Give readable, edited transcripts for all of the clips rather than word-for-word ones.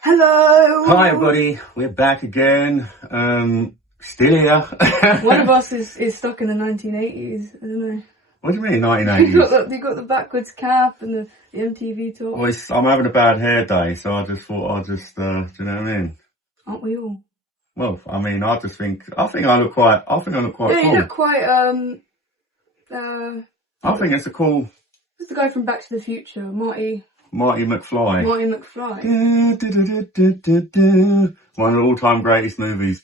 Hello! Hi everybody, we're back again. Still here. One of us is stuck in the 1980s. I don't know. What do you mean 1980s? You got the backwards cap and the MTV top. Well, I'm having a bad hair day, so I just thought I'd just, do you know what I mean? Aren't we all? Well, I mean, I think I look quite Yeah, cool. you look quite, I think it's a cool... Who's the guy from Back to the Future? Marty McFly. McFly. One of the all-time greatest movies.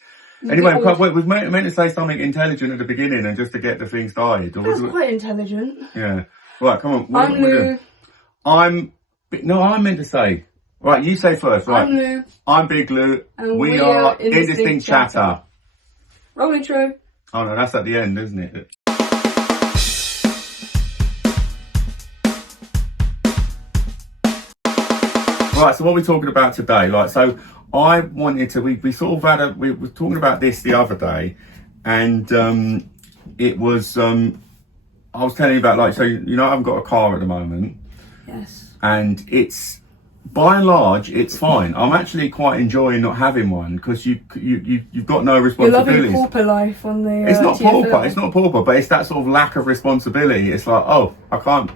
Anyway, we've meant to say something intelligent at the beginning and just to get the thing started. That's quite intelligent. Yeah. Right, come on. I'm Lou. I'm meant to say. Right, you say first. Right. I'm Lou. I'm Big Lou. And we are Indistinct Chatter. Roll intro. Oh no, that's at the end, isn't it? Right, so what are we talking about today? So I wanted to, we sort of we were talking about this the other day, and it was, I was telling you about, I haven't got a car at the moment. Yes. And it's, by and large, it's fine. I'm actually quite enjoying not having one, because you've got no responsibilities. You're loving pauper life on the It's not TFL. pauper, but it's that sort of lack of responsibility. It's like, oh, I can't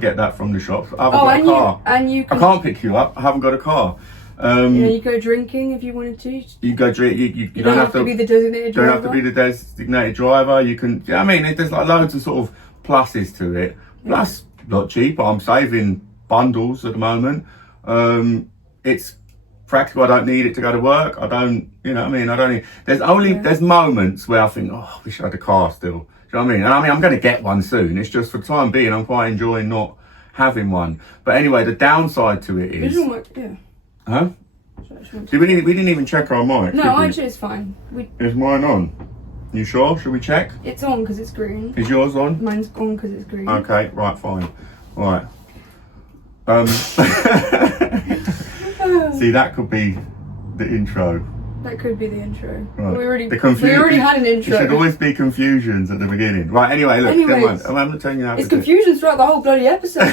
get that from the shops. I haven't got a car. You can, I can't pick you up. I haven't got a car. you go drinking if you wanted to. You go drink. You don't have to be the designated driver. Don't have to be the designated driver. You can. I mean, there's like loads of sort of pluses to it. Plus, a lot cheaper. I'm saving bundles at the moment. It's practical. I don't need it to go to work. I don't. You know what I mean? I don't need. There's moments where I think, oh, I wish I had a car still. Do you know what I mean? And I mean, I'm going to get one soon. It's just for the time being, I'm quite enjoying not having one. But anyway, the downside to it is. Huh? We didn't even check our mic. No, actually it's fine. Is mine on? You sure? Should we check? It's on because it's green. Is yours on? Mine's on because it's green. Okay, right, fine. Right. See, that could be the intro. That could be the intro. Right. We already had an intro. There should always be confusions at the beginning. Right, anyway, look. Anyways, I'm not telling you how it's confusion throughout the whole bloody episode.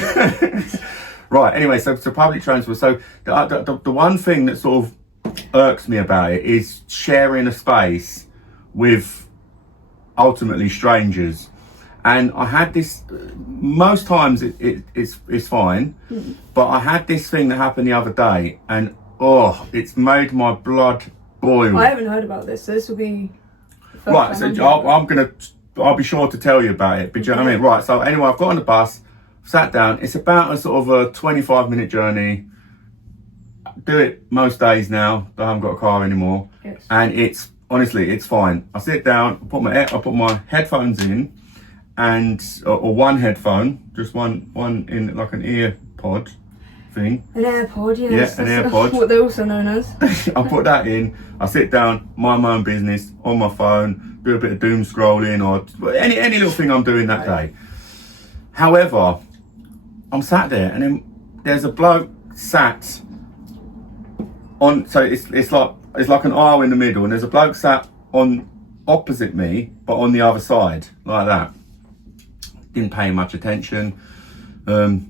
Right, anyway, so public transport. So the one thing that sort of irks me about it is sharing a space with ultimately strangers. And I had this, most times it's fine, but I had this thing that happened the other day, and it's made my blood boil. I haven't heard about this, so this will be the first right. time So I'll be sure to tell you about it. But do you know what I mean? Right. So anyway, I've got on the bus, sat down. It's about a sort of a 25-minute journey. Do it most days now. I haven't got a car anymore, yes. And it's honestly, it's fine. I sit down, I put my headphones in, and or one headphone, just one in like an ear pod thing. An AirPod, yes. Yeah, an AirPod. What they're also known as. I put that in. I sit down, mind my own business on my phone, do a bit of doom scrolling or any little thing I'm doing that day. However, I'm sat there, and then there's a bloke sat on. So it's like an aisle in the middle, and there's a bloke sat on opposite me, but on the other side, like that. Didn't pay much attention.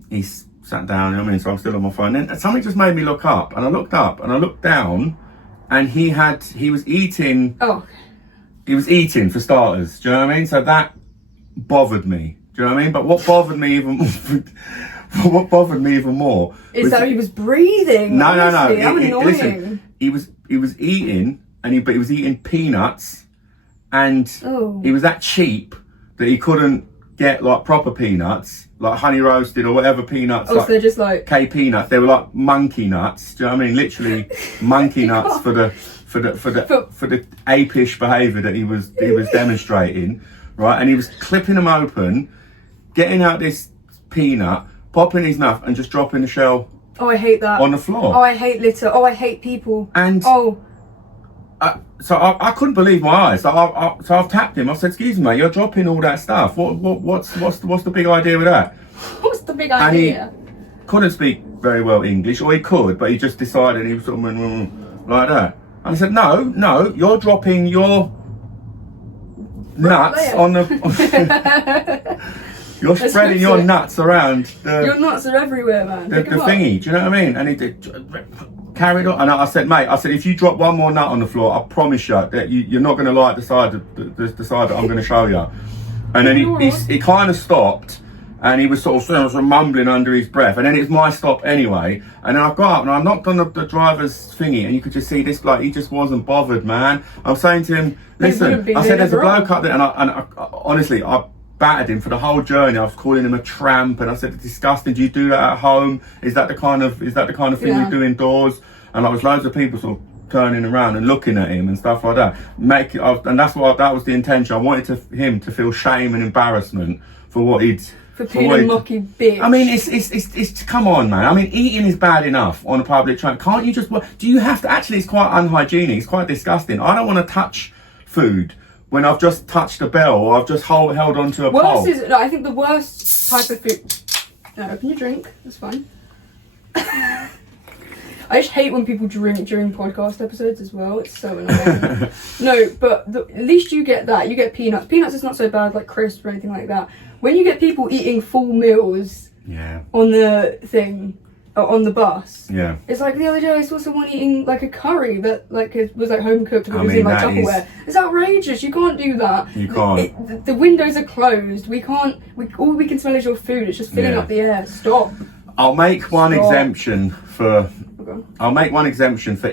He sat down. You know what I mean? So I'm still on my phone. Then something just made me look up, and I looked up, and I looked down, and he was eating. Oh. He was eating for starters. Do you know what I mean? So that bothered me. Do you know what I mean? But what bothered me even more is that he was breathing. No. How annoying. Listen, he was eating, but he was eating peanuts, and he was that cheap that he couldn't get like proper peanuts, like honey roasted or whatever peanuts. So they're just like K peanuts. They were like monkey nuts. Do you know what I mean? Literally monkey nuts for the apish behaviour that he was demonstrating, right? And he was clipping them open, getting out this peanut, popping his mouth, and just dropping the shell. Oh, I hate that. On the floor. Oh, I hate litter. Oh, I hate people. And so I couldn't believe my eyes. So I've tapped him. I said, "Excuse me, mate, you're dropping all that stuff. What's the big idea with that?" What's the big idea? And he couldn't speak very well English, or he could, but he just decided he was sort of like that. And I said, "No, you're dropping your nuts on the." You're spreading your nuts around. Your nuts are everywhere, man. The thingy. Do you know what I mean? And he did. carried on. And I said, mate, if you drop one more nut on the floor, I promise you that you're not going to like the side that I'm going to show you. And then he kind of stopped, and he was sort of mumbling under his breath. And then it's my stop anyway. And then I got up and I knocked on the driver's thingy, and you could just see this, like, he just wasn't bothered, man. I'm saying to him, listen, I said, there's a bloke up there, and I honestly, I battered him for the whole journey. I was calling him a tramp, and I said, it's disgusting. Do you do that at home? Is that the kind of thing we do indoors? And there was loads of people sort of turning around and looking at him and stuff like that. And that was the intention. I wanted him to feel shame and embarrassment for what he'd. For being a mucky bitch. I mean, it's come on, man. I mean, eating is bad enough on a public transport. Can't you just? Do you have to? Actually, it's quite unhygienic. It's quite disgusting. I don't want to touch food when I've just touched a bell or I've just held onto a pole. I think the worst type of food. No, open your drink. That's fine. I just hate when people drink during podcast episodes as well. It's so annoying. No, but at least you get that. You get peanuts. Peanuts is not so bad, like crisps or anything like that. When you get people eating full meals on the thing, on the bus, it's like the other day I saw someone eating like a curry that like was like home cooked and it was in like Tupperware. It's outrageous. You can't do that. You can't. The windows are closed. All we can smell is your food. It's just filling up the air. Stop. I'll make one exemption for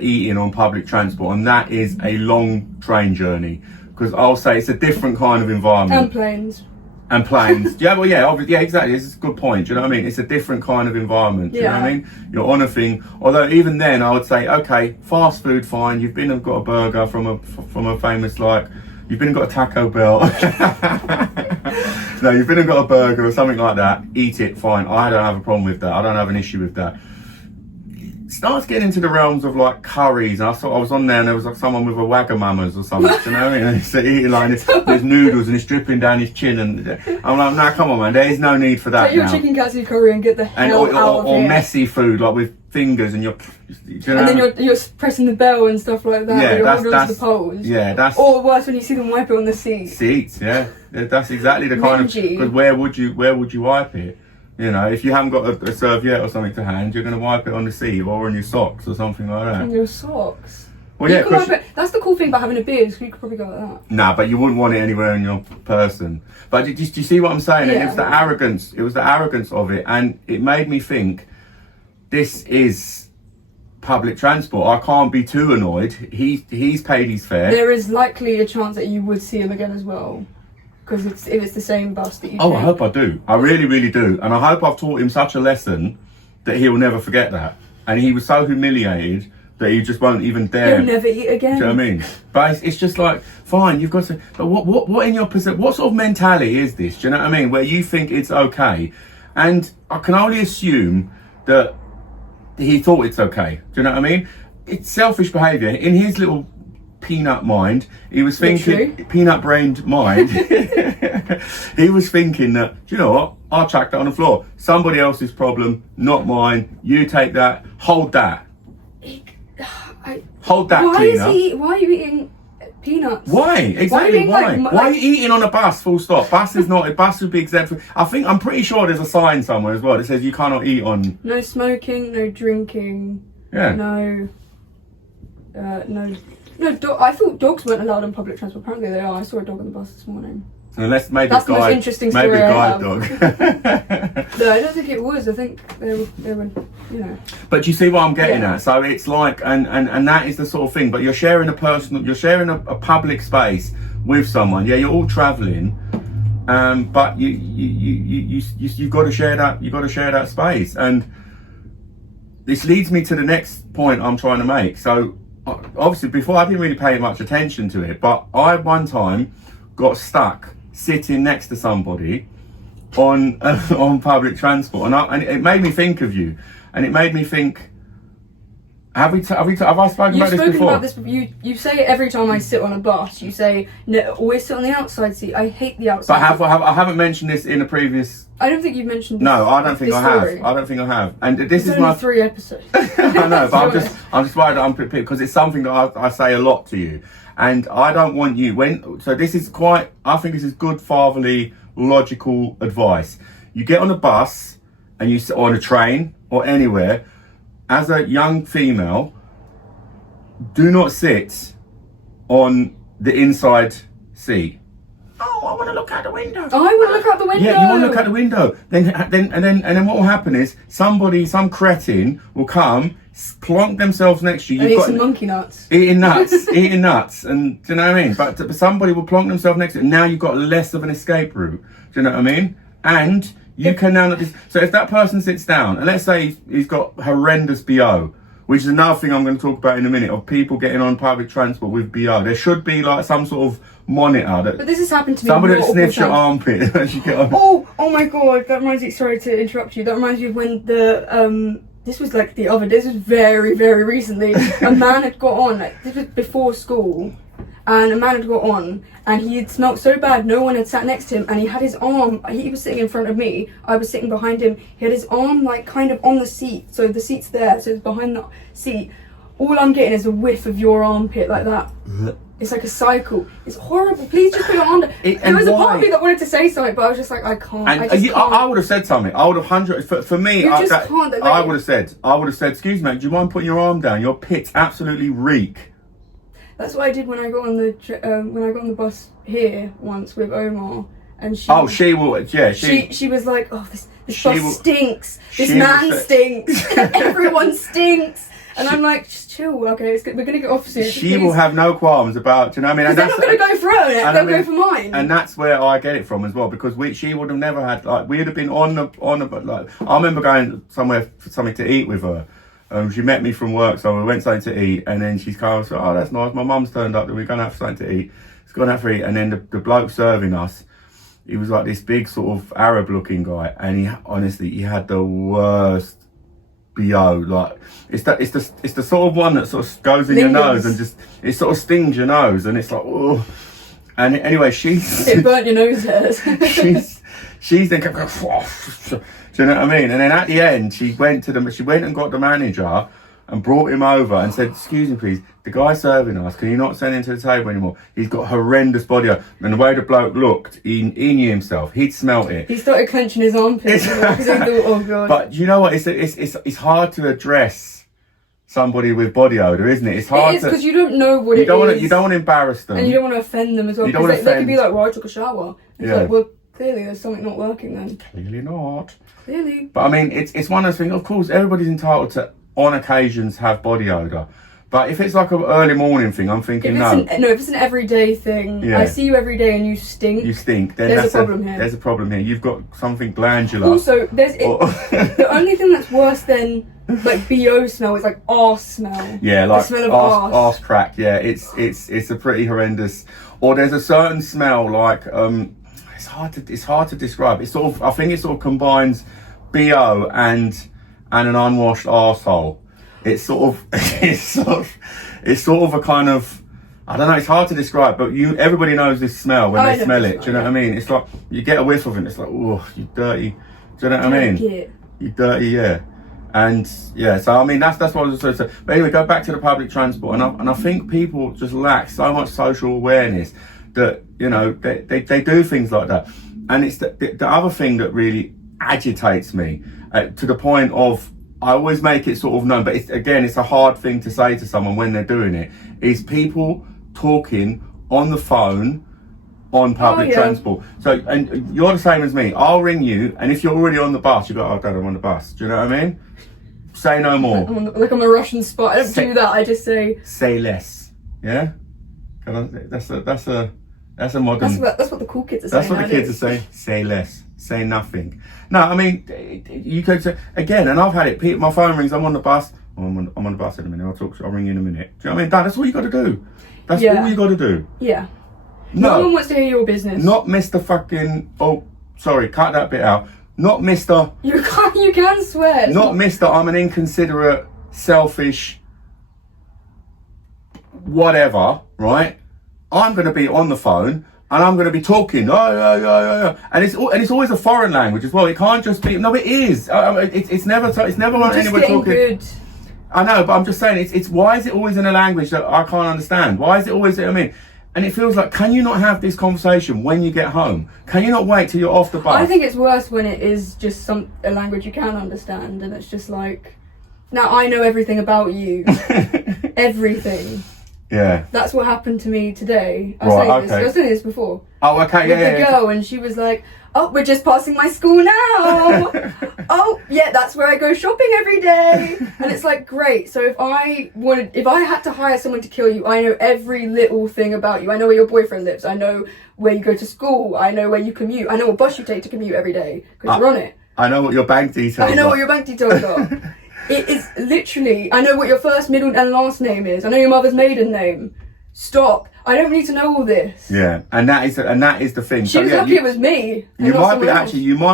eating on public transport, and that is a long train journey, because I'll say it's a different kind of environment. And planes. Exactly. It's a good point. Do you know what I mean? It's a different kind of environment. Do you know what I mean? You're on a thing. Although even then, I would say, okay, fast food, fine. You've been and got a burger from a famous, like, you've been and got a Taco Bell. No, you've been and got a burger or something like that. Eat it, fine. I don't have a problem with that. I don't have an issue with that. Starts getting into the realms of like curries, and I was on there and there was like someone with a Wagamama's or something, you know what I mean? And he's eating like there's noodles and he's dripping down his chin, and I'm like, no, come on, man, there is no need for that. Take your chicken katsu curry and get the hell out of here. Or messy food like with fingers and you're pressing the bell and stuff like that. Yeah, you're holding onto the poles. Yeah, that's. Or worse, when you see them wipe it on the seat. Seats, yeah, that's exactly the kind of. Because where would you wipe it? You know, if you haven't got a serviette or something to hand, you're going to wipe it on the seat or on your socks or something like that. On your socks? Well, yeah, that's the cool thing about having a beard, because you could probably go like that. Nah, but you wouldn't want it anywhere in your person. But do you see what I'm saying? Yeah. It was the arrogance. It was the arrogance of it, and it made me think, this is public transport. I can't be too annoyed. He's paid his fare. There is likely a chance that you would see him again as well. Because if it's the same bus that you take. I hope I do. I really, really do. And I hope I've taught him such a lesson that he will never forget that. And he was so humiliated that he just won't even dare. He'll never eat again. Do you know what I mean? But it's just like, fine, you've got to... But what in your percent... What sort of mentality is this? Do you know what I mean? Where you think it's okay. And I can only assume that he thought it's okay. Do you know what I mean? It's selfish behaviour. In his little peanut mind, he was thinking, peanut-brained mind, he was thinking that, do you know what, I'll chuck that on the floor. Somebody else's problem, not mine. You take that, hold that. Hold that, Tina. Why are you eating peanuts? Why? Exactly, why? Why are you eating on a bus, full stop? Bus would be exempt from... I'm pretty sure there's a sign somewhere as well that says you cannot eat on... No smoking, no drinking. Yeah. No, I thought dogs weren't allowed on public transport. Apparently they are. I saw a dog on the bus this morning. Unless maybe that's the most interesting story maybe a guide dog. No, I don't think it was. I think they were, you know. But you see what I'm getting at? So it's like, and that is the sort of thing. But you're sharing a public space with someone. Yeah, you're all travelling, but you've got to share that. You've got to share that space, and this leads me to the next point I'm trying to make. So. Obviously, before I didn't really pay much attention to it, but I one time got stuck sitting next to somebody on public transport, and it made me think of you, and it made me think. Have I spoken about this before? You say it every time I sit on a bus. You say, no, always sit on the outside seat. I hate the outside. But I haven't mentioned this in a previous... I don't think you've mentioned this. No, I don't think I have. I don't think I have. And this is my 3 episodes. I know, but I'm just worried that I'm prepared, because it's something that I say a lot to you. And I don't want you... So this is I think this is good fatherly, logical advice. You get on a bus, and you sit on a train, or anywhere... As a young female, do not sit on the inside seat. Oh, I want to look out the window. I want to look out the window. Yeah, you want to look out the window. Then what will happen is some cretin will come, plonk themselves next to you. And eat some monkey nuts. Eating nuts, and do you know what I mean? But somebody will plonk themselves next to you. Now you've got less of an escape route. Do you know what I mean? And you can now not. So if that person sits down, and let's say he's got horrendous BO, which is another thing I'm going to talk about in a minute, of people getting on public transport with BO. There should be like some sort of monitor that. But this has happened to me. Somebody that sniffs your armpit as you get on. Oh my god! That reminds me. Sorry to interrupt you. That reminds me of when the This was like the other. This was very, very recently. A man had got on. Like, this was before school, and a man had got on, and he had smelt so bad. No one had sat next to him, and he had his arm. He was sitting in front of me. I was sitting behind him. He had his arm like kind of on the seat, so the seat's there, so it's behind the seat. All I'm getting is a whiff of your armpit like that. It's like a cycle. It's horrible. Please just put your arm down. There was a part of me that wanted to say something, but I was just like, I can't. And I would have said something. I would have 100. For me, You just can't. Like, I would have said, excuse me, do you mind putting your arm down? Your pits absolutely reek. That's what I did when I got on the bus here once with Omar, and she. Oh, she will. Yeah, she was like, oh, this bus stinks. This man stinks. Everyone stinks. And I'm like, just chill, okay? We're gonna get off soon. She will have no qualms about. Do you know what I mean? Because they're not gonna go for her. They'll go for mine. And that's where I get it from as well, because she would have never had, like, we'd have been on the like. I remember going somewhere for something to eat with her. She met me from work, so we went something to eat, and then she's kind of said, oh, that's nice. My mum's turned up. We're going to have something to eat. It's gone out for eat, and then the bloke serving us, he was like this big sort of Arab-looking guy, and he had the worst BO. Like it's the sort of one that sort of goes in your nose and just it sort of stings your nose, and it's like, oh. And anyway, it burnt your nose hairs. she's then going, do you know what I mean? And then at the end, she went and got the manager and brought him over and said, excuse me please, the guy serving us, can you not send him to the table anymore? He's got horrendous body odor. And the way the bloke looked, he knew himself. He'd smelt it. He started clenching his armpits because he thought, oh god. But you know what? It's hard to address somebody with body odor, isn't it? It's hard. It is, because you don't know what it is. You don't want to embarrass them, and you don't want to offend them as well. Because they could be like, well, I took a shower. It's like, well, clearly there's something not working then. Clearly not. Clearly. But I mean, it's one of those things. Of course, everybody's entitled to, on occasions, have body odor. But if it's like an early morning thing, I'm thinking if it's an everyday thing, I see you every day and you stink. Then there's a problem here. There's a problem here. You've got something glandular. Also, the only thing that's worse than like BO smell is like arse smell. Yeah, like the smell of arse crack. Yeah, it's a pretty horrendous. Or there's a certain smell like it's hard to describe. It's sort of, I think it sort of combines BO and an unwashed arsehole. It's sort of a kind of, I don't know, it's hard to describe, but everybody knows this smell when they smell it. Do you know what I mean? It's like, you get a whiff of it, it's like, oh, you dirty. Do you know what I mean? You dirty, yeah. And yeah, so I mean, that's what I was supposed to say. But anyway, go back to the public transport, and I think people just lack so much social awareness that, you know, they do things like that. And it's the other thing that really agitates me to the point of, I always make it sort of known, but it's a hard thing to say to someone when they're doing it, is people talking on the phone on public transport. So, and you're the same as me. I'll ring you, and if you're already on the bus, you go, oh, Dad, I'm on the bus. Do you know what I mean? Say no more. Like I'm a Russian spy. I don't do that. I just say less. Yeah? That's a modern... That's what the cool kids are saying. That's what the kids are saying. Say less. Say nothing. No, I mean, you could say, again, and I've had it, my phone rings, I'm on the bus. I'm on the bus in a minute, I'll ring you in a minute. Do you know what I mean? Dad, that's all you got to do. That's all you got to do. Yeah. No one wants to hear your business. Not Mr. fucking, oh, sorry, cut that bit out. Not Mr. You can swear. Not Mr. I'm an inconsiderate, selfish, whatever, right? I'm going to be on the phone and I'm going to be talking. And it's always a foreign language as well. It can't just be. No, it is. It's never like anybody talking. Good. I know, but I'm just saying. It's why is it always in a language that I can't understand? Why is it always? I mean, and it feels like, can you not have this conversation when you get home? Can you not wait till you're off the bus? I think it's worse when it is just a language you can understand, and it's just like, now I know everything about you. Everything. Yeah. That's what happened to me today. I was saying this before. Oh, okay, with the girl, and she was like, "Oh, we're just passing my school now." Oh, yeah, that's where I go shopping every day. And it's like, great. So if I had to hire someone to kill you, I know every little thing about you. I know where your boyfriend lives. I know where you go to school. I know where you commute. I know what bus you take to commute every day because you're on it. I know what your bank details are. I know what your bank details are. It is literally, I know what your first, middle, and last name is. I know your mother's maiden name. Stop. I don't need to know all this. Yeah, and that is the thing. She was lucky it was me. You might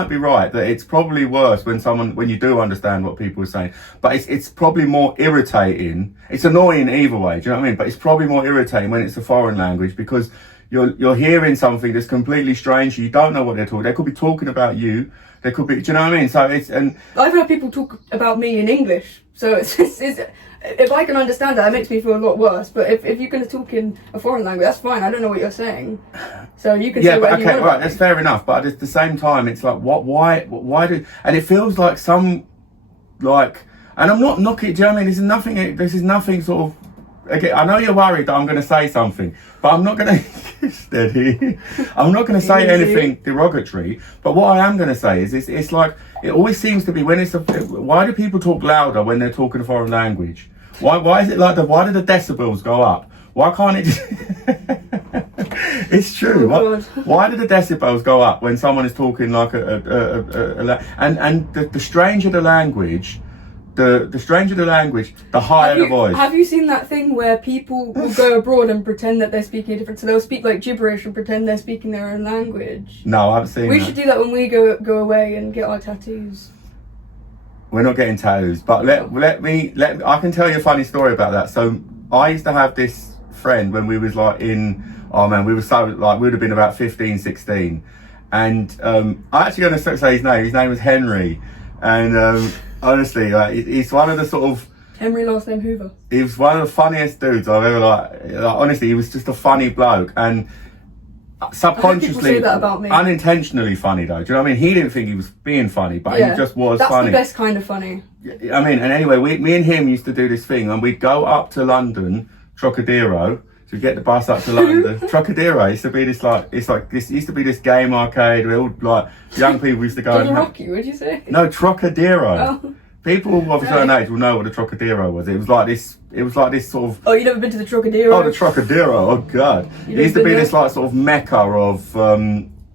be right that it's probably worse when you do understand what people are saying. But it's probably more irritating. It's annoying either way. Do you know what I mean? But it's probably more irritating when it's a foreign language because you're hearing something that's completely strange. You don't know what they're talking. They could be talking about you. They could be. Do you know what I mean? So I've heard people talk about me in English. So it's if I can understand that, it makes me feel a lot worse. But if you're going to talk in a foreign language, that's fine. I don't know what you're saying. So you can say whatever you want about that's fair enough. But at the same time, it's like, why and it feels like and I'm not knocking, do you know what I mean? This is nothing sort of, again, I know you're worried that I'm going to say something, but I'm not going to, steady, I'm not going to say anything derogatory, but what I am going to say is it's like, it always seems to be why do people talk louder when they're talking a foreign language? Why is it like why do the decibels go up? Why can't it just, it's true. Why do the decibels go up when someone is talking like and the stranger the language, the stranger the language, the higher the voice. Have you seen that thing where people will go abroad and pretend that they're speaking a different, so they'll speak like gibberish and pretend they're speaking their own language? No, I haven't seen that. We should do that when we go away and get our tattoos. We're not getting tattoos, but let me. I can tell you a funny story about that. So I used to have this friend when we was like we were so like we would have been about 15, 16, and I'm actually going to say his name. His name was Henry, and honestly, like he's one of the sort of Henry, last name Hoover. He was one of the funniest dudes I've ever like honestly, he was just a funny bloke and subconsciously, say that about me. Unintentionally funny though. Do you know what I mean? He didn't think he was being funny, but he just was funny. That's the best kind of funny. I mean, and anyway, me and him used to do this thing, and we'd go up to London, Trocadero. So we get the bus up to London. Trocadero used to be this game arcade where all like young people used to go. Rocky, would you say? No, Trocadero. Oh. People of a certain age will know what the Trocadero was. It was like this sort of. Oh, you never been to the Trocadero? Oh, the Trocadero. Oh God. It used to be this like sort of mecca of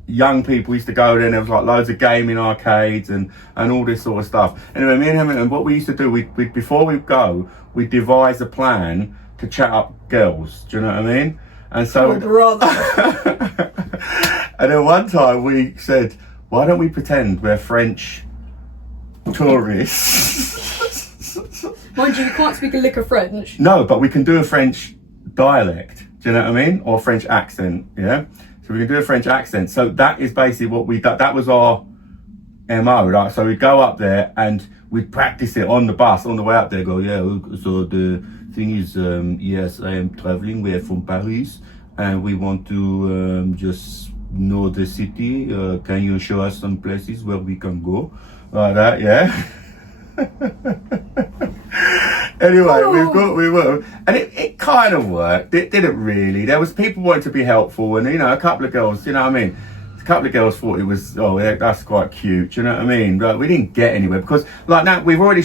young people used to go there, and there was like loads of gaming arcades and all this sort of stuff. Anyway, me and him, and what we used to do, we before we go, we devise a plan to chat up girls. Do you know what I mean? And so, oh, brother. And then one time we said, why don't we pretend we're French tourists? Mind you can't speak a lick of French. No, but we can do a French dialect. Do you know what I mean? Or French accent, yeah? So we can do a French accent. So that is basically what that was our MO, right? So we'd go up there and we'd practice it on the bus, on the way up there, go, yeah, so the thing is, yes, I am traveling, we're from Paris, and we want to just know the city. Can you show us some places where we can go? Like that, yeah? Anyway, we were, and it kind of worked. It didn't really. There was people wanting to be helpful, and a couple of girls, you know what I mean? A couple of girls thought it was, oh, yeah, that's quite cute. You know what I mean? But we didn't get anywhere because, like, now we've already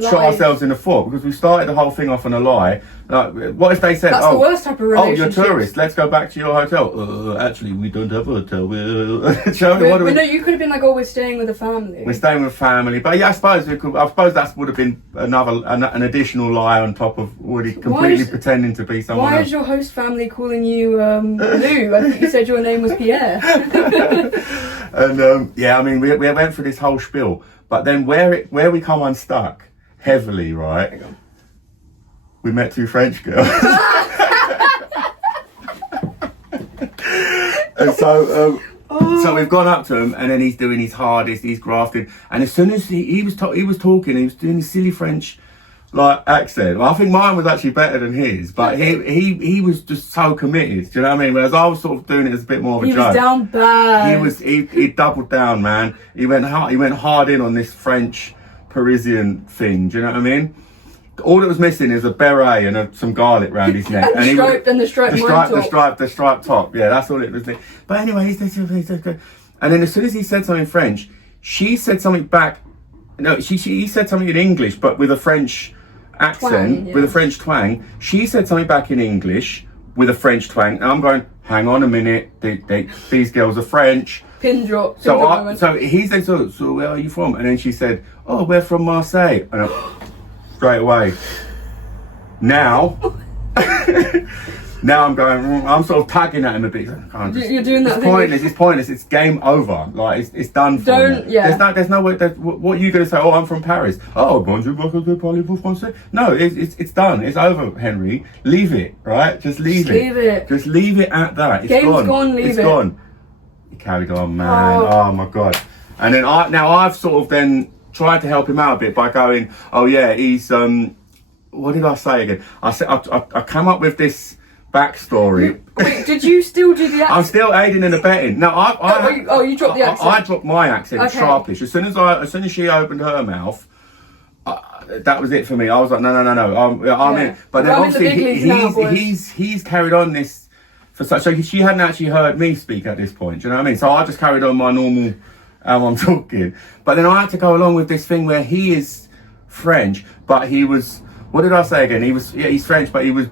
shot ourselves in the foot because we started the whole thing off on a lie. Like, what if they said, that's the worst type of relationship. Oh, you're tourists. Let's go back to your hotel. Actually, we don't have a hotel. No, you could have been like, oh, we're staying with a family. We're staying with family, but yeah, I suppose that would have been an additional lie on top of already completely pretending to be someone else. Why is your host family calling you Lou? I think you said your name was Pierre. And yeah, I mean, we went through this whole spiel, but then where we come unstuck heavily, right? We met two French girls. And so we've gone up to him, and then he's doing his hardest, he's grafting, and as soon as he was talking, he was doing his silly French like accent. Well, I think mine was actually better than his, but he was just so committed. Do you know what I mean? Whereas I was sort of doing it as a bit more of a joke. He was down bad. He doubled down, man. He went hard in on this French Parisian thing. Do you know what I mean? All that was missing is a beret and some garlic round his neck. And the striped top. Yeah, that's all it was. But anyway, he said, and then as soon as he said something in French, she said something back. No, he said something in English, but with a French accent, twang, yeah. with a French twang. She said something back in English with a French twang. And I'm going, hang on a minute, these girls are French. Pin drop. So he said, so where are you from? And then she said, oh, we're from Marseille. And straight away. Now I'm going, I'm sort of tugging at him a bit. You're doing that. It's pointless. It's game over. Like, it's done for. There's no way. What are you going to say? Oh, I'm from Paris. Oh, bonjour, parlez-vous français? No, it's done. It's over, Henry. Leave it, right? Just leave it. Just leave it at that. It's Game's gone. Leave it. It's gone. He carried on, man. Oh my God. And then I've sort of then tried to help him out a bit by going, oh yeah, he's what did I say again? I said I come up with this backstory. Wait, did you still do the accent? I'm still aiding and abetting. No, you dropped the accent. I dropped my accent sharpish. As soon as she opened her mouth, that was it for me. I was like, no. I'm in. But then obviously he's carried on this for such. So she hadn't actually heard me speak at this point. Do you know what I mean? So I just carried on my normal how I'm talking. But then I had to go along with this thing where he is French, but he was. What did I say again? He's French, but he's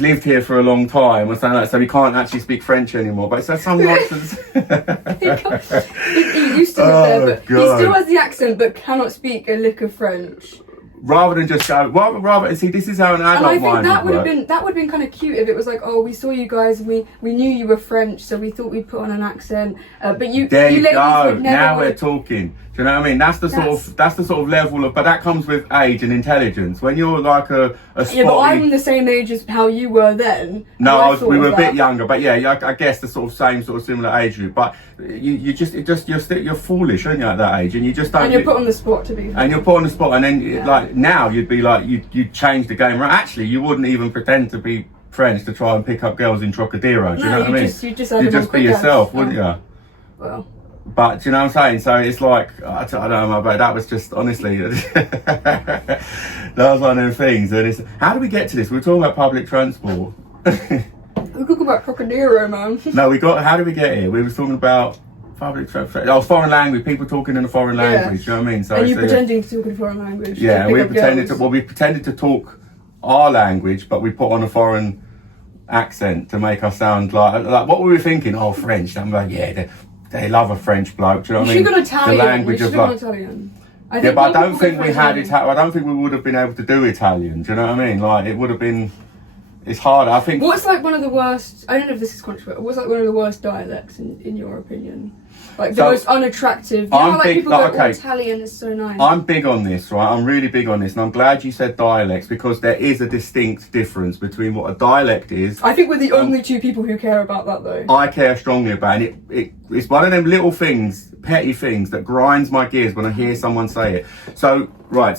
lived here for a long time or something like that, so he can't actually speak French anymore. But it's some nonsense. he used to live there, but he still has the accent, but cannot speak a lick of French. Rather than just go, rather see, this is how an adult mind would work. And I think that would have been kind of cute if it was like, oh, we saw you guys, we knew you were French, so we thought we'd put on an accent. But you go. Now we're talking. Do you know what I mean? That's the sort of level of, but that comes with age and intelligence. When you're like a spotty... Yeah, but I'm the same age as how you were then. No, we were a bit younger, but yeah, I guess the sort of similar age group. But you're foolish, aren't you, at that age, and you just don't. And you're put on the spot to be. And you're put on the spot, and then like now you'd be like you'd change the game. Right? Actually, you wouldn't even pretend to be French to try and pick up girls in Trocadero. Do you know what I mean? You'd just be yourself, wouldn't you? Well. But do you know what I'm saying? So it's like, I don't know, but that was just, honestly, that was one of them things. And it's, how do we get to this? We're talking about public transport. We're talking about Trocadero, man. No, how did we get here? We were talking about public transport. Oh, foreign language, people talking in a foreign language, you know what I mean? So and you pretending to talk in a foreign language. Yeah, we pretended to talk our language, but we put on a foreign accent to make us sound like what were we thinking? Oh, French. I'm like, yeah, they love a French bloke. Do you know what I mean? You should have gone Italian. The language of like. Italian. I don't think we had Italian. I don't think we would have been able to do Italian. Do you know what I mean? Like it would have been. It's harder. I think. What's like one of the worst? I don't know if this is controversial. What's like one of the worst dialects in your opinion? Like the most unattractive. You know, like people go, Italian is so nice. I'm big on this, right? I'm really big on this, and I'm glad you said dialects because there is a distinct difference between what a dialect is. I think we're the only two people who care about that, though. I care strongly about it. It's one of them little things, petty things that grinds my gears when I hear someone say it. So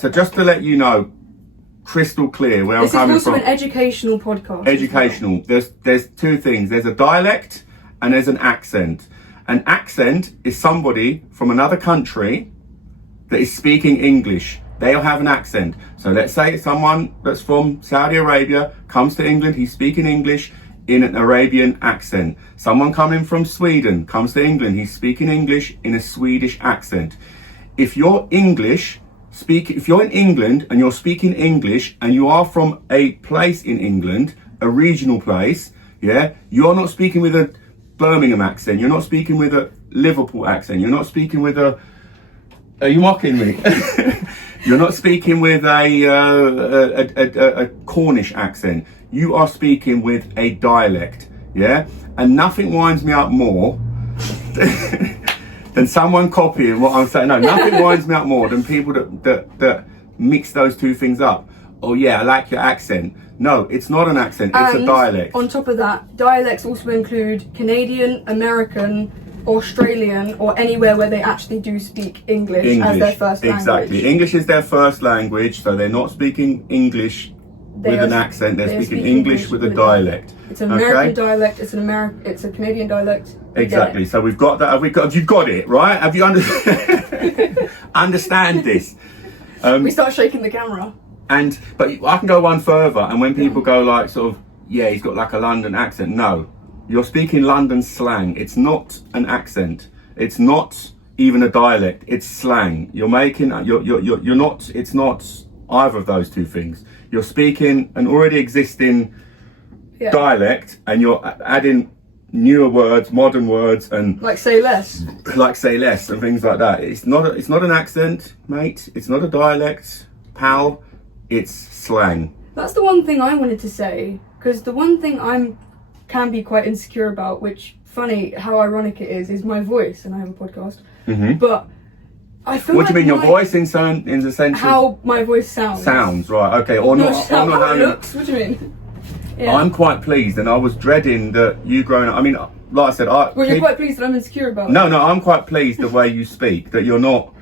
just to let you know, crystal clear where I'm coming from. This is also an educational podcast. Educational. There's two things. There's a dialect and there's an accent. An accent is somebody from another country that is speaking English. They'll have an accent. So let's say someone that's from Saudi Arabia comes to England, he's speaking English in an Arabian accent. Someone coming from Sweden comes to England, he's speaking English in a Swedish accent. If you're if you're in England and you're speaking English and you are from a place in England, a regional place, yeah, you're not speaking with a Birmingham accent, you're not speaking with a Liverpool accent, you're not speaking with a... Are you mocking me? You're not speaking with a Cornish accent. You are speaking with a dialect, yeah? And nothing winds me up more than someone copying what I'm saying. No, nothing winds me up more than people that mix those two things up. Oh yeah, I like your accent. No, it's not an accent, it's a dialect. On top of that, dialects also include Canadian, American, Australian, or anywhere where they actually do speak English as their first language. Exactly. English is their first language, so they're not speaking English with an accent, they're speaking English with a dialect. It's an American dialect. It's a Canadian dialect. Exactly. So we've got that. Have you got it right? Have you understand this? We start shaking the camera. But I can go one further. And when people go like sort of, yeah, he's got like a London accent. No, you're speaking London slang. It's not an accent. It's not even a dialect. It's slang. You're not. It's not either of those two things. You're speaking an already existing dialect, and you're adding newer words, modern words, and like say less, and things like that. It's not an accent, mate. It's not a dialect, pal. It's slang. That's the one thing I wanted to say, because the one thing can be quite insecure about, which funny how ironic it is my voice, and I have a podcast. Mm-hmm. But I feel what do you mean, your voice in the sense how my voice sounds? Sounds, right? Okay, or not how it looks. What do you mean? Yeah. I'm quite pleased, and I was dreading that you growing up. I mean, like I said, you're quite pleased that I'm insecure about. No, I'm quite pleased the way you speak. That you're not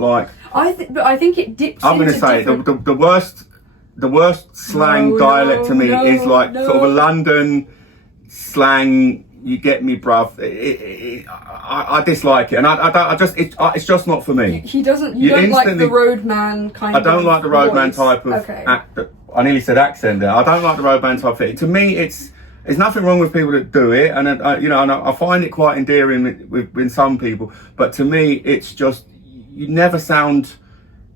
like. But I think it dips. I'm going to say the worst slang dialect to me is like sort of a London slang. You get me, bruv. I dislike it, and it's just not for me. He doesn't. You don't like the roadman kind of. I don't like the roadman type of. Okay. I nearly said accent there. I don't like the roadman type thing. To me, there's nothing wrong with people that do it, and I find it quite endearing with some people. But to me, it's just you never sound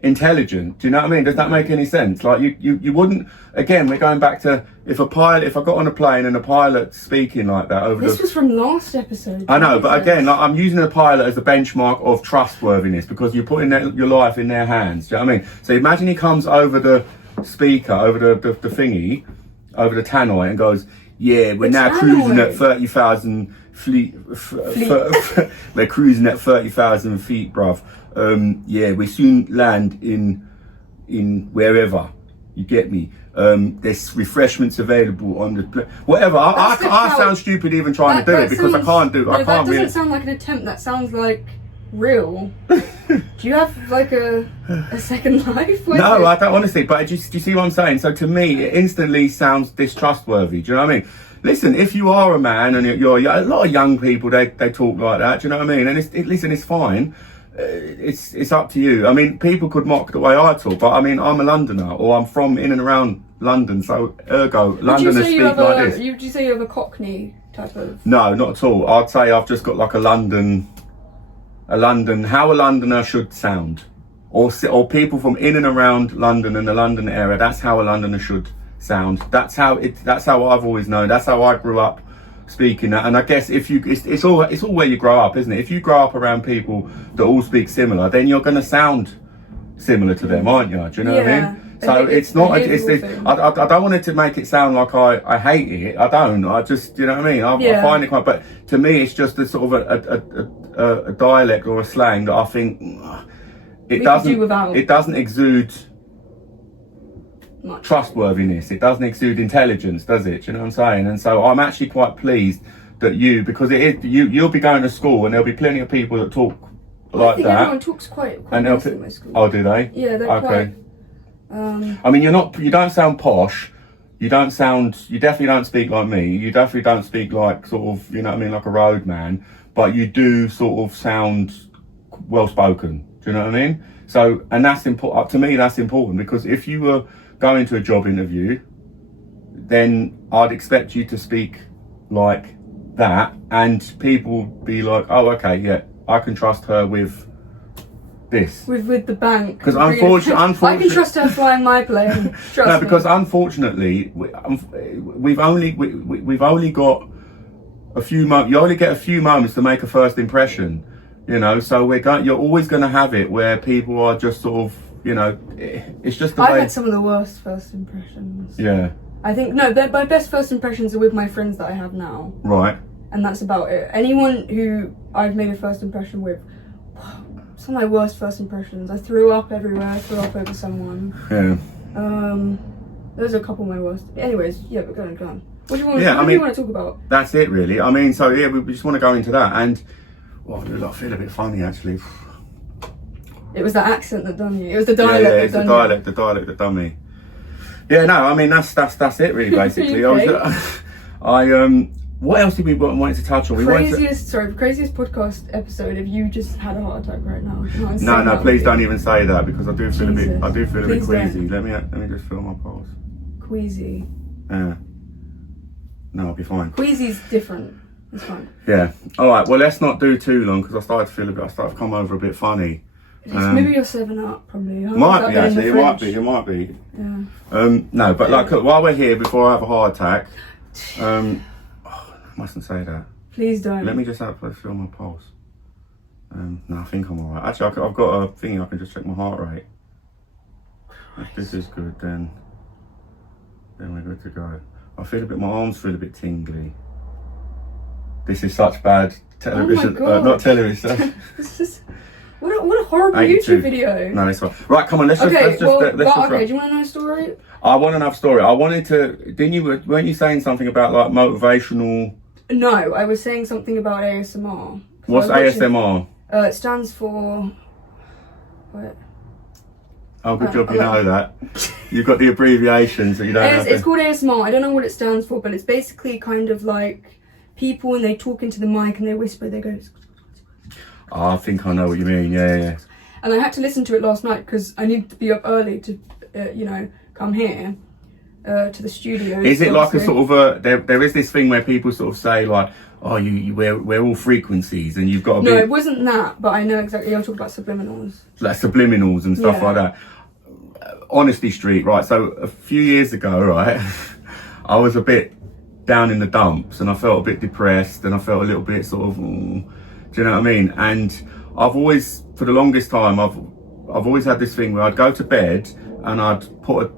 intelligent. Do you know what I mean? Does that make any sense? Like you wouldn't. Again, we're going back to if I got on a plane and a pilot speaking like that This was from last episode. I know, but again, like, I'm using a pilot as a benchmark of trustworthiness because you're putting your life in their hands. Do you know what I mean? So imagine he comes over the speaker, over the thingy, over the tannoy, and goes, "Yeah, we're now cruising at 30,000 feet. We're cruising at 30,000 feet, bruv. Yeah, we soon land in wherever. You get me? There's refreshments available on the whatever. I sound stupid even trying to do it because I can't do. I can't. That doesn't sound like an attempt. That sounds like real. Do you have like a second life? No, I don't honestly. But do you see what I'm saying? So to me, it instantly sounds distrustworthy. Do you know what I mean? Listen, if you are a man and you're a lot of young people, they talk like that. Do you know what I mean? And it's fine. It's up to you. I mean, people could mock the way I talk, but I mean, I'm a Londoner, or I'm from in and around London, so ergo, Londoners speak like this. Would you say you have a Cockney type of? No, not at all. I'd say I've just got like how a Londoner should sound, or people from in and around London and the London area. That's how a Londoner should sound. That's how I've always known. That's how I grew up speaking that. And I guess it's all where you grow up, isn't it? If you grow up around people that all speak similar, then you're going to sound similar to them, aren't you? Do you know what I mean? So it's not. I don't want it to make it sound like I hate it. I don't. I just, you know what I mean. I find it quite. But to me, it's just a sort of a dialect or a slang that I think it doesn't exude much trustworthiness. It doesn't exude intelligence, does it? Do you know what I'm saying? And so I'm actually quite pleased that because you'll be going to school and there'll be plenty of people that talk like that. Everyone talks quite nice in my school. Oh, do they? Yeah, they're okay. I mean, you don't sound posh. You definitely don't speak like me. You definitely don't speak like sort of, you know what I mean, like a roadman. But you do sort of sound well spoken. Do you know what I mean? So, and that's important to me. That's important because if you were going to a job interview, then I'd expect you to speak like that, and people be like, "Oh, okay, yeah, I can trust her with this." With the bank. Because unfortunately, I can trust her flying my plane. Trust me. Because unfortunately, we've only got a few moments. You only get a few moments to make a first impression. You know, so you're always going to have it where people are just sort of, you know, it's just the way. I've had some of the worst first impressions. Yeah. I think, no, my best first impressions are with my friends that I have now. Right. And that's about it. Anyone who I've made a first impression with, some of my worst first impressions. I threw up everywhere. I threw up over someone. Yeah. Those are a couple of my worst. Anyways, yeah, but go on. What do you want to talk about? That's it, really. I mean, so yeah, we just want to go into that. And, I feel a bit funny, actually. It was the accent that done you. It was the dialect that done you. The dialect that done me. Yeah, no, I mean, that's it, really, basically. Okay. What else did we wanted to touch on? Craziest podcast episode. If you just had a heart attack right now. No, please don't even say that because I do feel a bit queasy. Don't. Let me just feel my pulse. Queasy. Yeah. No, I'll be fine. Queasy's different. It's fine. Yeah. All right. Well, let's not do too long because I started to come over a bit funny. Maybe you're 7-Up, probably. Might be actually. It might be. Yeah. No, but like while we're here, before I have a heart attack, I mustn't say that. Please don't. Let me just feel my pulse. No, I think I'm alright. Actually, I've got a thing I can just check my heart rate. If this is good, then we're good to go. My arms feel a bit tingly. This is such bad television. Oh my God. Not television. What a horrible 82. YouTube video. No, it's fine. Right, come on, let's just do you want to know a story? I want to know a story. I wanted to. Weren't you saying something about like motivational? No, I was saying something about ASMR. What's ASMR? It stands for. What? Oh, good job you know that. You've got the abbreviations that you don't have. It's called ASMR. I don't know what it stands for, but it's basically kind of like people and they talk into the mic and they whisper. They go. Oh, I think I know what you mean. Yeah. And I had to listen to it last night because I needed to be up early to, come here to the studio. Is it like a sort of there is this thing where people sort of say like, oh, we're all frequencies and you've got to be... No, it wasn't that, but I know exactly. I'm talking about subliminals. Like subliminals and stuff like that. Honesty Street, right? So a few years ago, right, I was a bit down in the dumps and I felt a bit depressed and I felt a little bit sort of... do you know what I mean? And I've always, for the longest time, I've always had this thing where I'd go to bed and I'd put a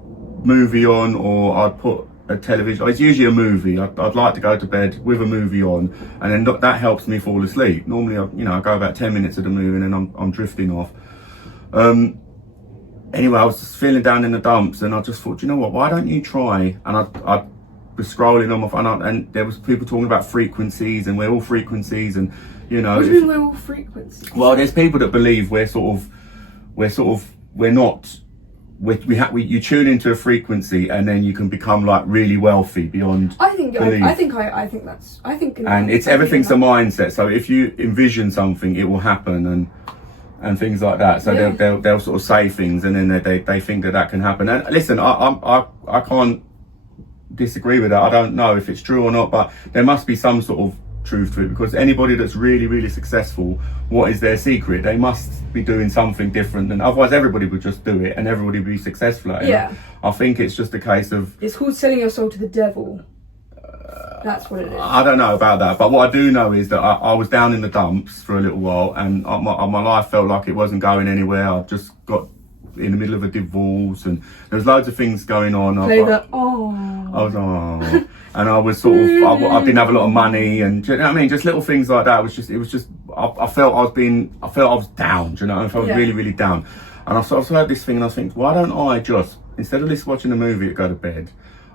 movie on or I'd put a television. It's usually a movie. I'd like to go to bed with a movie on, and then that helps me fall asleep. Normally, I go about 10 minutes of the movie and then I'm drifting off. Anyway, I was just feeling down in the dumps, and I just thought, you know what? Why don't you try? And I was scrolling on my phone, and there was people talking about frequencies, and we're all frequencies, and you know. What do you mean we're all frequencies? Well, there's people that believe we're not. You tune into a frequency and then you can become like really wealthy beyond belief. And everything's a mindset. So if you envision something, it will happen and things like that. So they'll sort of say things and then they think that can happen. And listen, I can't disagree with that. I don't know if it's true or not, but there must be some sort of truth to it, because anybody that's really, really successful, what is their secret? They must be doing something different, and otherwise everybody would just do it and everybody would be successful at it. Yeah. I think it's just a case of... It's called selling your soul to the devil. That's what it is. I don't know about that, but what I do know is that I was down in the dumps for a little while, and my life felt like it wasn't going anywhere. I just got in the middle of a divorce and there was loads of things going on. I was sort of, I didn't have a lot of money, and do you know what I mean? Just little things like that. I felt I was down, do you know? I felt really, really down. And I sort of heard this thing and I think, why don't I just, instead of watching a movie to go to bed,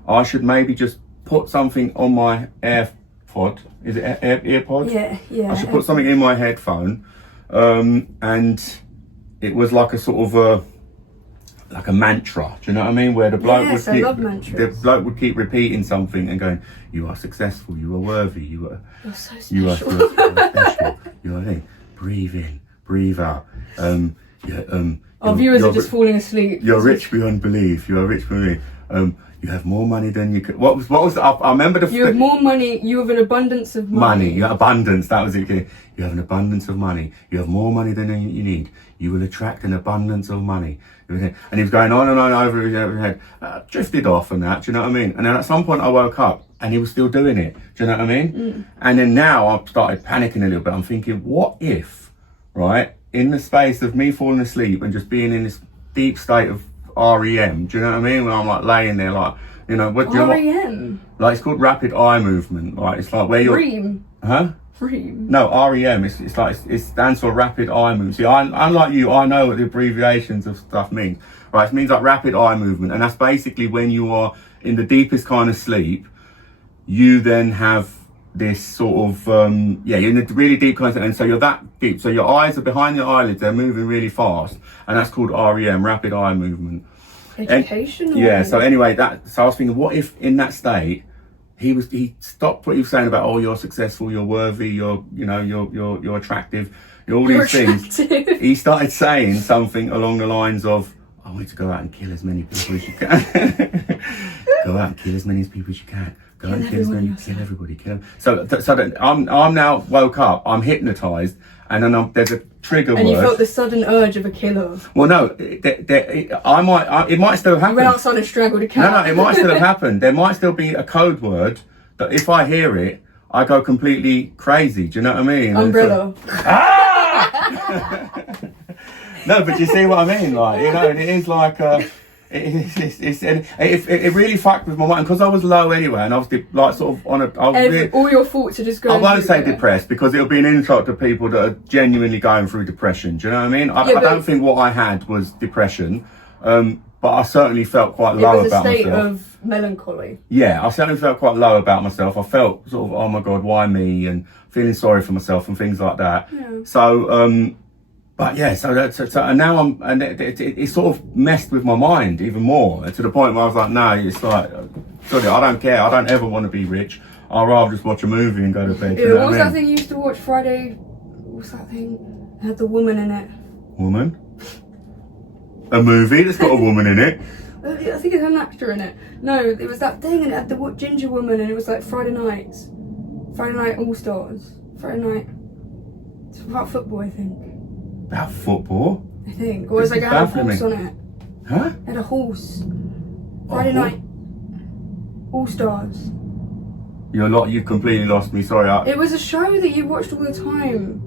I should maybe just put something on my AirPod. Is it earpod? Yeah. I should put something in my headphone, and it was like a sort of like a mantra, do you know what I mean? Where the bloke would keep repeating something and going, "You are successful. You are worthy. You're so special. You are special. You are thing. Breathe in, breathe out. Our viewers are just falling asleep. You're rich beyond belief. You are rich beyond belief. You have more money than you could." What was I remember you have more money. You have an abundance of money. You have abundance. That was it. You have an abundance of money. You have more money than you need. You will attract an abundance of money. And he was going on and on over his head. Drifted off and that. Do you know what I mean? And then at some point I woke up and he was still doing it. Do you know what I mean? Mm. And then now I've started panicking a little bit. I'm thinking, what if, right, in the space of me falling asleep and just being in this deep state of REM, do you know what I mean? When I'm like laying there, like, you know, what? REM? Like, it's called rapid eye movement. Like, it's like where you're. REM? Huh? REM? No, REM. It's like it stands for rapid eye movement. See, unlike you, I know what the abbreviations of stuff means. Right? It means like rapid eye movement, and that's basically when you are in the deepest kind of sleep. You then have this sort of you're in a really deep kind of sleep, and so you're that deep. So your eyes are behind your eyelids. They're moving really fast, and that's called REM, rapid eye movement. Education? Yeah. So anyway, so I was thinking, what if in that state he stopped what he was saying about, oh, you're successful, you're worthy, you're attractive, all these things. He started saying something along the lines of, I want you to go out and kill as many people as you can. Go out and kill as many people as you can. Go out and kill as many, kill everybody, kill them. So that I'm now woke up, I'm hypnotised, and then there's a trigger word. And you felt the sudden urge of a killer. Well, no, it might still happen. You went outside and strangled a cat. No, it might still have happened. There might still be a code word that if I hear it, I go completely crazy. Do you know what I mean? Umbrella. No, but you see what I mean? Like, it is like it really fucked with my mind because I was low anyway, and I was like sort of on a. All your thoughts are just going. I won't say depressed because it'll be an insult to people that are genuinely going through depression. Do you know what I mean? I don't think what I had was depression, but I certainly felt quite low about myself. It was a state of melancholy. Yeah, I certainly felt quite low about myself. I felt sort of, oh my God, why me? And feeling sorry for myself and things like that. Yeah. So, but yeah, so and now it sort of messed with my mind even more to the point where I was like, no, it's like, sorry, I don't care. I don't ever want to be rich. I'd rather just watch a movie and go to bed. Yeah, what was that thing you used to watch Friday? What's that thing? It had the woman in it. Woman? A movie that's got a woman in it? I think it's an actor in it. No, it was that thing and it had the ginger woman and it was like Friday Night All Stars. Friday night. It's about football, I think. About football? I think. Or it was like it had a horse on it. Huh? It had a horse. Friday Night All Stars. You've completely lost me, sorry. It was a show that you watched all the time.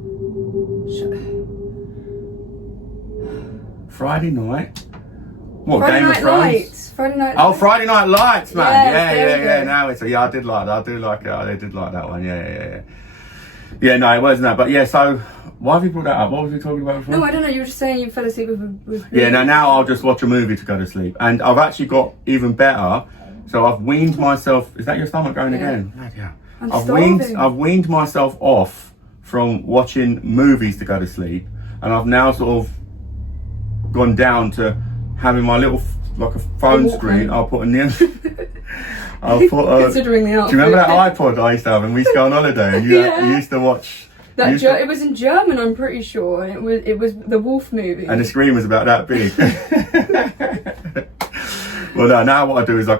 Friday night? What, Friday Game Night of Thrones? Lights. Friday Night Oh, Lights. Friday Night Lights, man. Yes, Yeah. Now it's I did like that. I do like it. I did like that one. Yeah. Yeah, no, it wasn't that. But yeah, so why have you brought that up? What was we talking about before? No, I don't know. You were just saying you fell asleep with Yeah, now I'll just watch a movie to go to sleep. And I've actually got even better. So I've weaned myself. Is that your stomach going again? Yeah. I've weaned myself off from watching movies to go to sleep, and I've now sort of gone down to having my little like a phone screen. I'll put a new. Considering the outfit. Do you remember that iPod I used to have and we used to go on holiday and you used to watch? It was in German, I'm pretty sure, and it was the Wolf movie. And the screen was about that big. Well, no, now what I do is I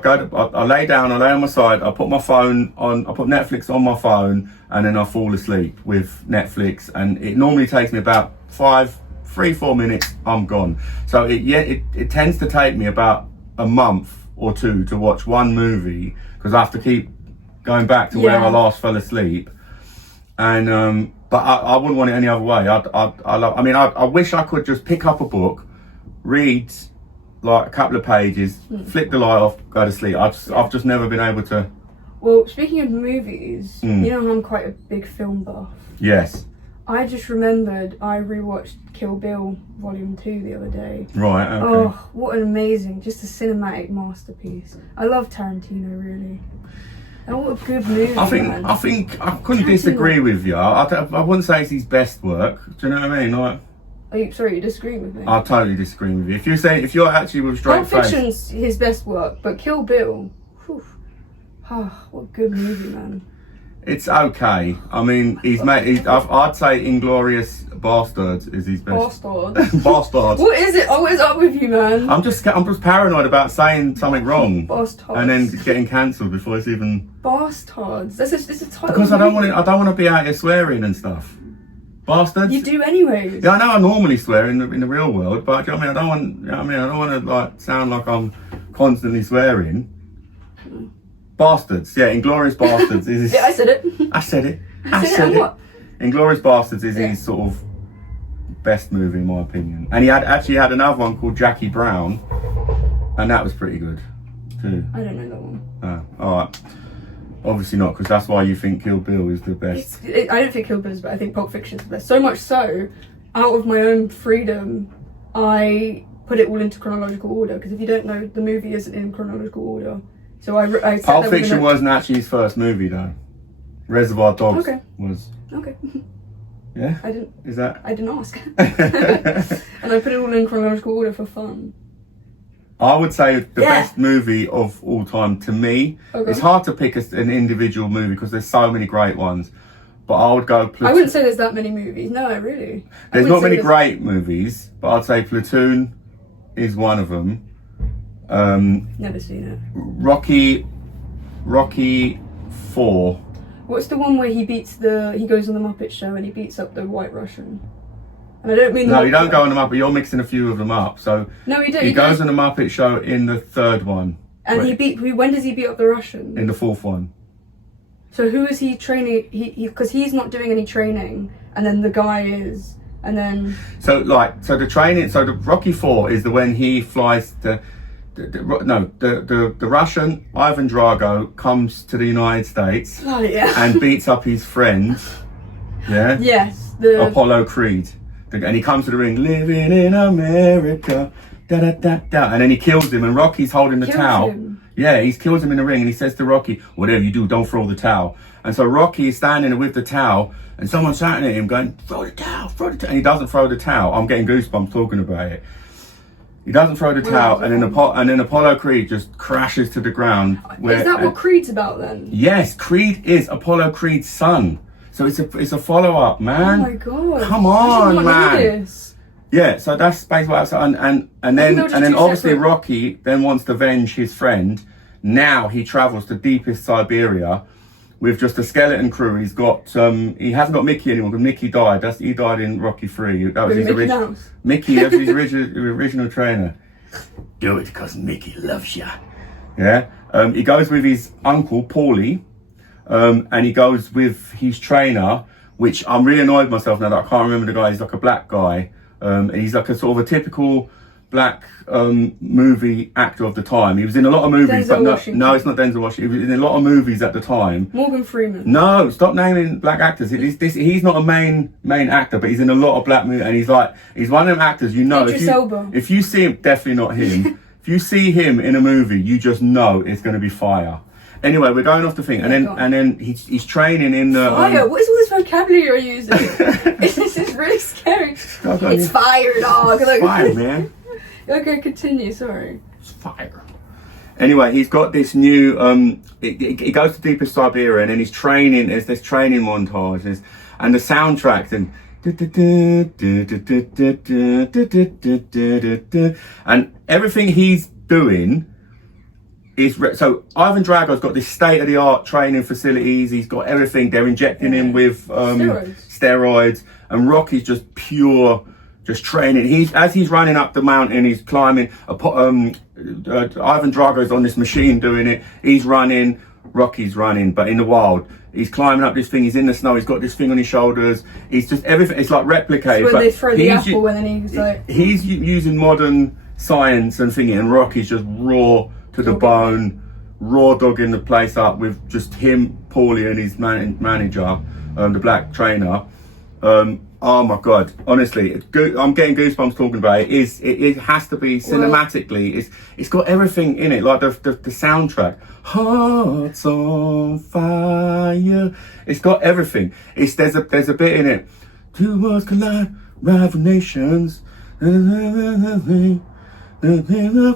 lay down, I lay on my side, I put my phone on, I put Netflix on my phone, and then I fall asleep with Netflix, and it normally takes me about 3-4 minutes, I'm gone. So it tends to take me about a month or two to watch one movie because I have to keep going back to where I last fell asleep. And but I wouldn't want it any other way. I wish I could just pick up a book, read like a couple of pages, flick the light off, go to sleep. I've just never been able to. Well, speaking of movies, you know I'm quite a big film buff. Yes. I just remembered I rewatched Kill Bill Volume 2 the other day. Right, okay. Oh, what an amazing, just a cinematic masterpiece. I love Tarantino, really. And what a good movie, I think I couldn't disagree with you. I wouldn't say it's his best work. Do you know what I mean? Like, sorry, you disagree with me? I totally disagree with you. If you're actually with straight Pulp Fiction's his best work, but Kill Bill, what a good movie, man. It's okay. I mean, I'd say Inglourious Bastards is his best. Bastards. What is it? What is up with you, man? I'm just paranoid about saying something wrong. Bastards. And then getting cancelled before it's even. Bastards. It's a title. Because I don't want to be out here swearing and stuff. Bastards. You do anyways. Yeah, I know I normally swear in the real world, but I don't want to like sound like I'm constantly swearing. Bastards, yeah, Inglourious Bastards is his... Yeah, I said it. I said it. What? Inglourious Bastards is his sort of best movie in my opinion. And he actually had another one called Jackie Brown, and that was pretty good too. I don't know that one. Oh, alright. Obviously not, because that's why you think Kill Bill is the best. I don't think Kill Bill is, but I think Pulp Fiction is the best. So much so, out of my own freedom, I put it all into chronological order, because if you don't know, the movie isn't in chronological order. So I Pulp Fiction wasn't actually his first movie though. Reservoir Dogs was. Okay. Yeah? I didn't ask. And I put it all in chronological order for fun. I would say the best movie of all time to me. Okay. It's hard to pick an individual movie because there's so many great ones. But I would go Platoon. I wouldn't say there's that many movies. No, really. There's not many great movies, but I'd say Platoon is one of them. Never seen it. Rocky 4. What's the one where he goes on the Muppet Show and he beats up the White Russian? And I don't mean No, you don't go on the Muppet. You're mixing a few of them up. So no, he don't. He goes on the Muppet Show in the third one. And when does he beat up the Russian? In the fourth one. So who is he training? Because he's not doing any training, and then the guy is, and then. So the training. So the Rocky 4 is when he flies the Russian Ivan Drago comes to the United States and beats up his friend. Yeah. Yes. Apollo Creed, and he comes to the ring, living in America, da da da da, and then he kills him, and Rocky's holding the towel. Yeah, he kills him in the ring, and he says to Rocky, "Whatever you do, don't throw the towel." And so Rocky is standing there with the towel, and someone's shouting at him, going, "Throw the towel, throw the towel," and he doesn't throw the towel. I'm getting goosebumps talking about it. He doesn't throw the towel, and then Apollo Creed just crashes to the ground. Is that what Creed's about then? Yes, Creed is Apollo Creed's son. So it's a follow up, man. Oh my god! Come on, man. Yeah, so that's basically what I and then obviously separate. Rocky then wants to avenge his friend. Now he travels to deepest Siberia with just a skeleton crew. He's got he hasn't got Mickey anymore because Mickey died. He died in Rocky 3. That was his original Mickey. That was his original trainer. Do it because Mickey loves ya. Yeah. He goes with his uncle Paulie, and he goes with his trainer, which I'm really annoyed with myself now that I can't remember the guy. He's like a black guy. And he's like a sort of a typical black movie actor of the time. He was in a lot of movies, but no, it's not Denzel Washington. He was in a lot of movies at the time. Morgan Freeman. No, stop naming black actors. He's not a main actor, but he's in a lot of black movies, and he's one of them actors. You know, if you see him, definitely not him. If you see him in a movie, you just know it's going to be fire. Anyway, we're going off the thing, and then he's training in the fire. What is all this vocabulary you're using? This is really scary. It's fire, dog. Fire, man. Okay, continue. Sorry. It's fire. Anyway, he's got this new. He goes to deepest Siberia, and then he's training. There's this training montage, and the soundtrack, and everything he's doing. So Ivan Drago's got this state-of-the-art training facilities. He's got everything. They're injecting him with steroids, and Rocky's just training. As he's running up the mountain, he's climbing. Ivan Drago's on this machine doing it. He's running. Rocky's running, but in the wild. He's climbing up this thing. He's in the snow. He's got this thing on his shoulders. He's just everything. It's like replicated. So when they throw the apple, and then he's using modern science and thinking, and Rocky's just raw to the bone, raw dogging the place up with just him, Paulie, and his manager, the black trainer. Oh my god! Honestly, I'm getting goosebumps talking about it. It has to be cinematically. It's got everything in it, like the soundtrack. Hearts on fire. It's got everything. There's a bit in it. Two worlds collide, rival nations. The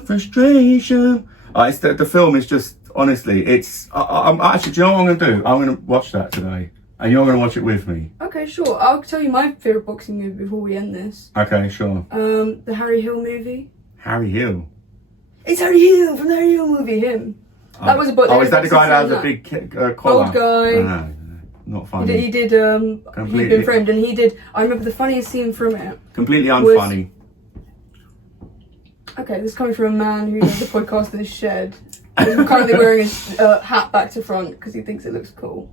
frustration. The film is just, honestly, I'm actually, do you know what I'm going to do? I'm going to watch that today, and you're going to watch it with me. Okay, sure. I'll tell you my favourite boxing movie before we end this. Okay, sure. The Harry Hill movie. Harry Hill? It's Harry Hill from the Harry Hill movie, him. That was a book. Oh, is that the guy that has a big collar? Old guy. No, not funny. He did He'd Been Framed, and he did, I remember the funniest scene from it. Completely unfunny. Okay, this is coming from a man who does the podcast in his shed. He's currently wearing his hat back to front because he thinks it looks cool.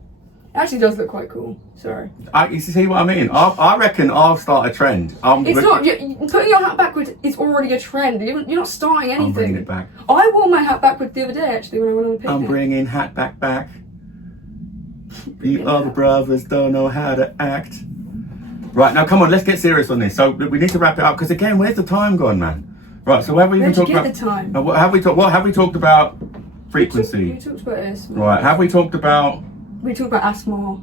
It actually does look quite cool. Sorry. You see what I mean? I reckon I'll start a trend. It's not. Putting your hat backwards is already a trend. You're not starting anything. I'm bringing it back. I wore my hat backwards the other day, actually, when I went on a picnic. I'm bringing hat back. The other brothers don't know how to act. Right, now come on, let's get serious on this. So we need to wrap it up, because again, where's the time gone, man? Right, so what have we even talked about? The time? What have we talked about? Frequency. We talked about asthma. Right, have we talked about? We talked about asthma.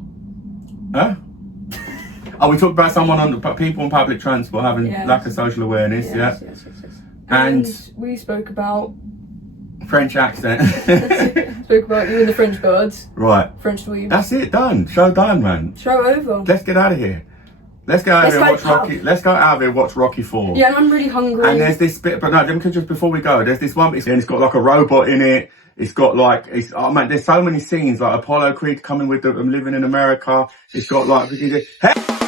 Huh? Oh, we talked about people on public transport having lack of social awareness. Yes. And we spoke about French accent. spoke about you and the French birds. Right. French dweebs. That's it, done. Show done, man. Show over. Let's get out of here. Let's go out of here and watch Rocky. Let's go out of here and watch Rocky 4. Yeah, and I'm really hungry. And there's this bit, but no, just before we go, there's this one bit, and it's got like a robot in it. It's got like, oh man, there's so many scenes, like Apollo Creed coming with them living in America. It's got like, hey!